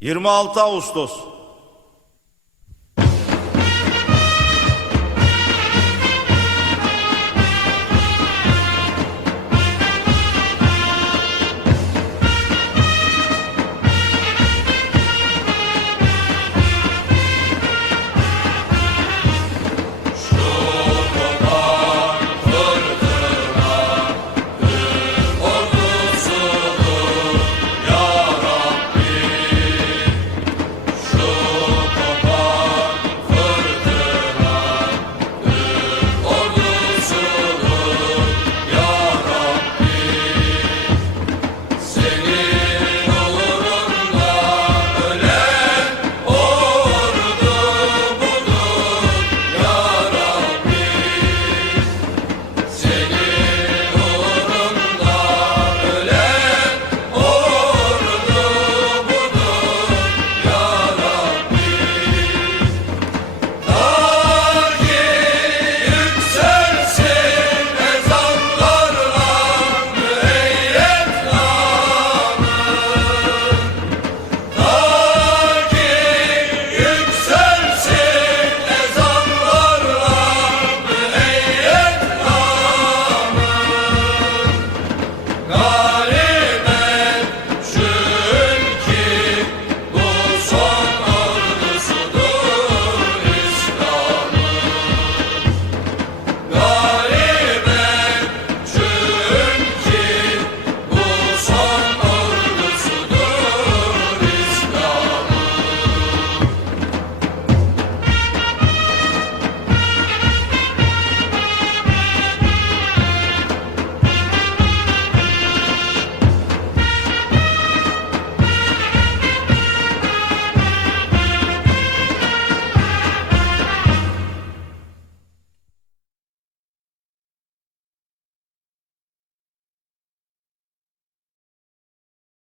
26 Ağustos God.